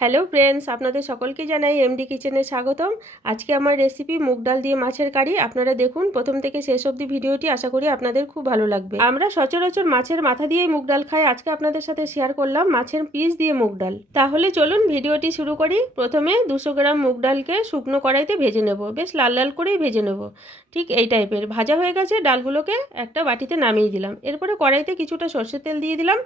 Hello friends, আপনাদের সকলকে জানাই এমডি কিচেনে স্বাগতম। আজকে আমার রেসিপি মুগ ডাল দিয়ে মাছের কারি। আপনারা দেখুন, প্রথম থেকে শেষ অবধি ভিডিওটি আশা করি আপনাদের খুব ভালো লাগবে। আমরা সচরাচর মাছের মাথা দিয়েই মুগ ডাল খাই। আজকে আপনাদের সাথে শেয়ার করলাম মাছের পিস দিয়ে মুগ ডাল। তাহলে চলুন ভিডিওটি শুরু করি। প্রথমে দুশো গ্রাম মুগ ডালকে শুকনো কড়াইতে ভেজে নেব। বেশ লাল লাল করেই ভেজে নেব। ঠিক এই টাইপের ভাজা হয়ে গেছে, ডালগুলোকে একটা বাটিতে নামিয়ে দিলাম। এরপরে কড়াইতে কিছুটা সর্ষের তেল দিয়ে দিলাম।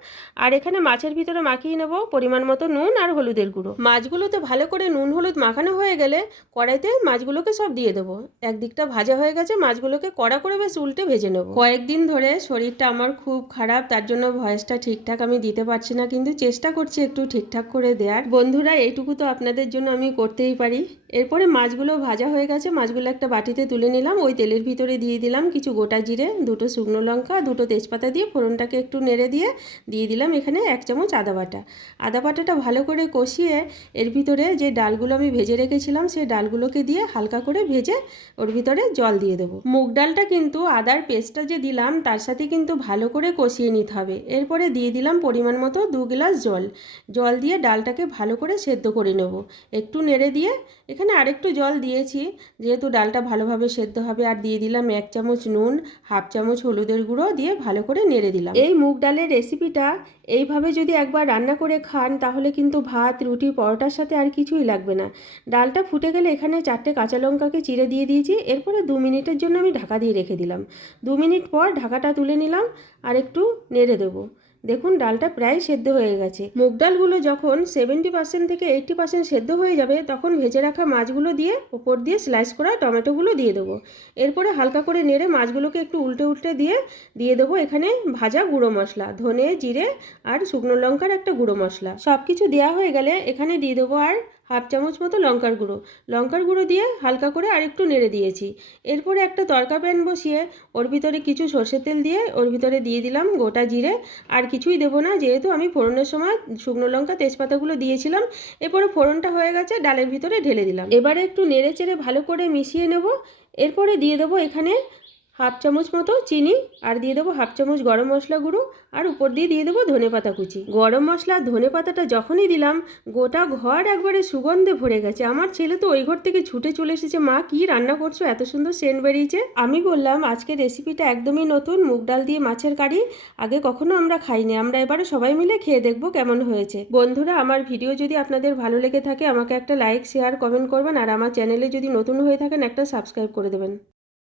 আর এখানে মাছের ভিতরে মাখিয়ে নেব পরিমাণ মতো নুন আর হলুদের গুঁড়ো। মাছগুলোতে ভালো করে নুন, হলুদ মাখানো হয়ে গেলে কড়াইতে মাছগুলোকে সব দিয়ে দেবো। একদিকটা ভাজা হয়ে গেছে, মাছগুলোকে কড়া করে বেশ উল্টে ভেজে নেব। কয়েকদিন ধরে শরীরটা আমার খুব খারাপ, তার জন্য ভয়েসটা ঠিকঠাক আমি দিতে পারছি না, কিন্তু চেষ্টা করছি একটু ঠিকঠাক করে দেওয়ার বন্ধুরা, এইটুকু তো আপনাদের জন্য আমি করতেই পারি। এরপরে মাছগুলো ভাজা হয়ে গেছে, মাছগুলো একটা বাটিতে তুলে নিলাম, ওই তেলের ভিতরে দিয়ে দিলাম কিছু গোটা জিরে, দুটো শুকনো লঙ্কা, দুটো তেজপাতা দিয়ে ফোড়নটাকে একটু নেড়ে দিয়ে দিয়ে দিলাম এখানে এক চামচ আদা বাটা। আদা বাটাটা ভালো করে কষিয়ে এর ভিতরে যে ডালগুলো আমি ভেজে রেখেছিলাম, সেই ডালগুলোকে দিয়ে হালকা করে ভেজে ওর ভিতরে জল দিয়ে দেবো। মুগ ডালটা কিন্তু আদার পেস্টটা যে দিলাম, তার সাথে কিন্তু ভালো করে কষিয়ে নিতে হবে। এরপরে দিয়ে দিলাম পরিমাণ মতো দু গ্লাস জল। জল দিয়ে ডালটাকে ভালো করে সেদ্ধ করে নেব। একটু নেড়ে দিয়ে এখানে আরেকটু জল দিয়েছি, যেহেতু ডালটা ভালোভাবে সেদ্ধ হবে, আর দিয়ে দিলাম এক চামচ নুন, হাফ চামচ হলুদের গুঁড়ো দিয়ে ভালো করে নেড়ে দিলাম। এই মুগ ডালের রেসিপিটা এইভাবে যদি একবার রান্না করে খান, তাহলে কিন্তু ভাত, রুটি, পরোটার সাথে আর কিছুই লাগবে না। ডালটা ফুটে গেলে এখানে চারটে কাঁচা লঙ্কাকে চিড়ে দিয়ে দিয়েছি, এরপরে দু মিনিটের জন্য আমি ঢাকা দিয়ে রেখে দিলাম। দু মিনিট পর ঢাকাটা তুলে নিলাম, আর একটু নেড়ে দেবো। দেখুন, ডালটা প্রায় সেদ্ধ হয়ে গেছে। মুগ ডালগুলো যখন সেভেন্টি পার্সেন্ট থেকে এইটটি পার্সেন্ট সেদ্ধ হয়ে যাবে, তখন ভেজে রাখা মাছগুলো দিয়ে ওপর দিয়ে স্লাইস করা টমেটোগুলো দিয়ে দেবো। এরপরে হালকা করে নেড়ে মাছগুলোকে একটু উল্টে উল্টে দিয়ে দিয়ে দেবো এখানে ভাজা গুঁড়ো মশলা, ধনে, জিরে আর শুকনো লঙ্কার একটা গুঁড়ো মশলা। সব কিছু দেওয়া হয়ে গেলে এখানে দিয়ে দেবো আর হাফ চামচ মতো লঙ্কার গুঁড়ো। লঙ্কার গুঁড়ো দিয়ে হালকা করে আরেকটু নেড়ে দিয়েছি। এরপরে একটা তরকা প্যান বসিয়ে ওর ভিতরে কিছু সর্ষের তেল দিয়ে ওর ভিতরে দিয়ে দিলাম গোটা জিরে। আর কিছুই দেবো না, যেহেতু আমি ফোড়নের সময় শুকনো লঙ্কা, তেজপাতাগুলো দিয়েছিলাম, এরপরে ফোড়নটা হয়ে গেছে, ডালের ভিতরে ঢেলে দিলাম। এবারে একটু নেড়ে চেড়ে ভালো করে মিশিয়ে নেব। এরপরে দিয়ে দেবো এখানে হাফ চামচ মতো চিনি, আর দিয়ে দেবো হাফ চামচ গরম মশলা গুঁড়ো, আর উপর দিয়ে দিয়ে দেবো ধনে পাতা কুচি। গরম মশলা, ধনে পাতাটা যখনই দিলাম, গোটা ঘর একবারে সুগন্ধে ভরে গেছে। আমার ছেলে তো ওই ঘর থেকে ছুটে চলে এসেছে। মা, কি রান্না করছ? এত সুন্দর সেন্ট বেরিয়েছে। আমি বললাম আজকে রেসিপিটা একদমই নতুন, মুগ ডাল দিয়ে মাছের কারি। আগে কখনো আমরা খাইনি। আমরা এবারে সবাই মিলে খেয়ে দেখব কেমন হয়েছে। বন্ধুরা, আমার ভিডিও যদি আপনাদের ভালো লেগে থাকে, আমাকে একটা লাইক শেয়ার কমেন্ট করবেন। আর আমার চ্যানেলে যদি নতুন হয়ে থাকেন, একটা সাবস্ক্রাইব করে দেবেন।